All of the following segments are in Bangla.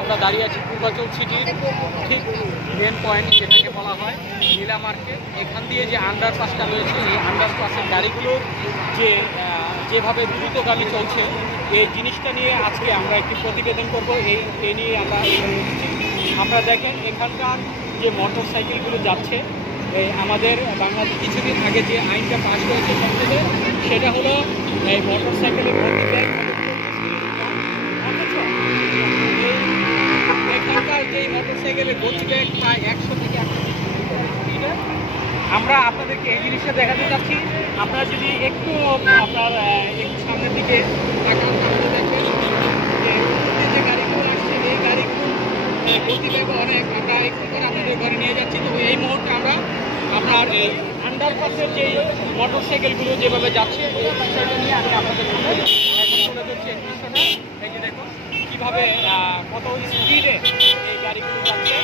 আমরা দাঁড়িয়ে আছি পূর্বাচল সিটির ঠিক মেন পয়েন্ট, যেটাকে বলা হয় নীলা মার্কেট। এখান দিয়ে যে আন্ডারপাসটা রয়েছে, এই আন্ডারপাসের গাড়িগুলোর যেভাবে দ্রুতগামী চলছে, এই জিনিসটা নিয়ে আজকে আমরা একটি প্রতিবেদন করব। এই নিয়ে আমরা আপনারা দেখেন এখানকার যে মোটর সাইকেলগুলো যাচ্ছে, আমাদের বাংলাদেশ কিছুদিন আগে যে আইনটা পাস হয়েছে সংসদে, সেটা হলো এই মোটর সাইকেলের গতিবেগ এখানকার যে মোটর সাইকেলের গতিবেগ প্রায় 100 থেকে 100। আমরা আপনাদেরকে এই জিনিসটা দেখাতে চাচ্ছি। আপনারা যদি একটু আপনার একটু সামনের দিকে তাকান, তাহলে দেখবেন যে গাড়িগুলো আসছে, এই গাড়িগুলোর গতিবেগ অনেক। আমরা একটু করে আপনাদের ঘরে নিয়ে যাচ্ছি। তো এই মুহূর্তে আমরা আপনার এই আন্ডারপাসের যে মোটর সাইকেলগুলো যেভাবে যাচ্ছে, এই বিষয়টা নিয়ে আমি আপনাদের সামনে এখন তুলে ধরছি এই দৃশ্যটা। এই যে দেখুন কীভাবে কত স্পিডে এই গাড়িগুলো যাচ্ছে।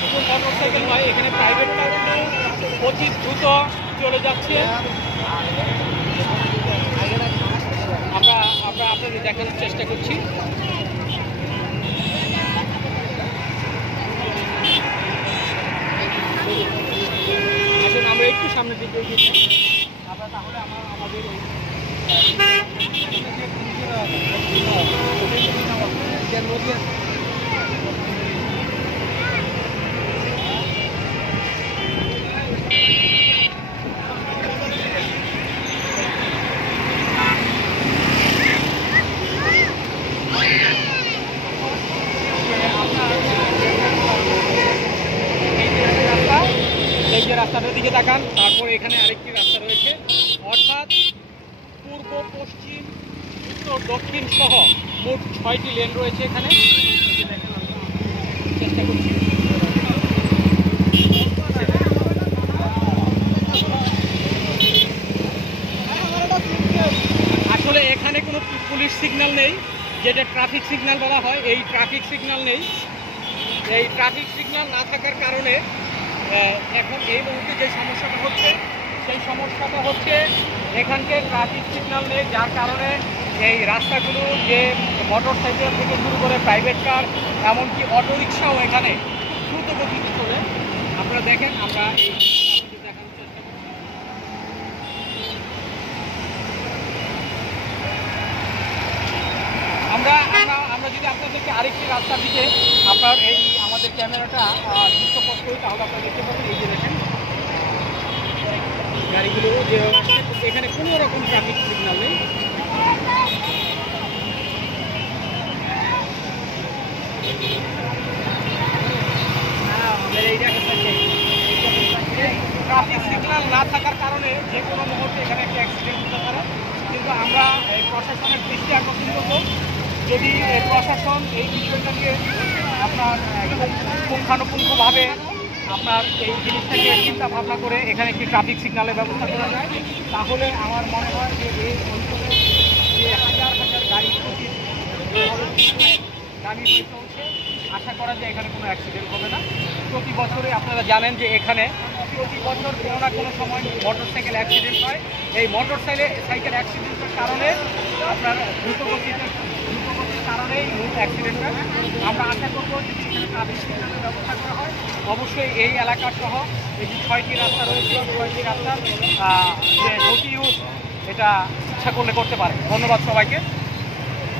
শুধু মোটর সাইকেল নয়, এখানে প্রাইভেট কারগুলো অতি দ্রুত চলে যাচ্ছে। আমরা আপনাদের দেখানোর চেষ্টা করছি। আসুন আমরা একটু সামনের দিকে এগিয়ে যাই। আমরা তাহলে আমাদের এই যে রাস্তাটার দিকে তাকান, তারপর এখানে আরেকটি রাস্তা রয়েছে, অর্থাৎ পূর্ব, পশ্চিম, উত্তর, দক্ষিণ সহ মোট 6টি লেন রয়েছে এখানে। চেষ্টা করছি। আসলে এখানে কোনো পুলিশ সিগন্যাল নেই, যেটা ট্রাফিক সিগন্যাল বলা হয়। এই ট্রাফিক সিগন্যাল নেই। এই ট্রাফিক সিগন্যাল না থাকার কারণে এখন এই মুহূর্তে যে সমস্যাটা হচ্ছে, সেই সমস্যাটা হচ্ছে এখানকার ট্রাফিক সিগন্যাল নেই, যার কারণে এই রাস্তাগুলো যে মোটর সাইকেল থেকে শুরু করে প্রাইভেট কার, এমনকি অটোরিকশাও এখানে দ্রুত গতিতে চলে। আপনারা দেখেন, আমরা এই দেখানোর চেষ্টা করছি। আমরা যদি আপনাদেরকে আরেকটি রাস্তার দিকে আপনার এই আমাদের ক্যামেরাটা দৃশ্যপট করি, তাহলে আপনারা দেখতে পাবেন। এই যে দেখেন গাড়িগুলো যে এখানে কোনো রকম ট্রাফিক সিগন্যাল নেই। ট্রাফিক সিগন্যাল না থাকার কারণে যে কোনো মুহূর্তে এখানে একটা অ্যাক্সিডেন্ট হতে পারে। কিন্তু আমরা প্রশাসনের দৃষ্টি আকর্ষণ করব, যদি প্রশাসন এই বিষয়টা নিয়ে আপনার পুঙ্খানুপুঙ্খভাবে আপনার এই জিনিসটাকে চিন্তা ভাবনা করে এখানে একটি ট্রাফিক সিগন্যালের ব্যবস্থা করা যায়, তাহলে আমার মনে হয় যে এই অঞ্চলে যে হাজার হাজার গাড়ি গাড়ি হয়ে চলছে, আশা করা যায় এখানে কোনো অ্যাক্সিডেন্ট হবে না। প্রতি বছরে আপনারা জানেন যে এখানে প্রতি বছর কোনো না কোনো সময় মোটর সাইকেল অ্যাক্সিডেন্ট হয়। এই মোটর সাইকেল অ্যাক্সিডেন্টের কারণে আপনার দ্রুতগতির কারণেই মূল অ্যাক্সিডেন্টটা। আমরা আশা করবো যদি এখানে ট্রাফিক সিগন্যালের ব্যবস্থা করা হয়, অবশ্যই এই এলাকা সহ এই যে 6টি রাস্তা রয়েছে, 6টি রাস্তার যে নথি ইউজ এটা ইচ্ছা করলে করতে পারে। ধন্যবাদ সবাইকে।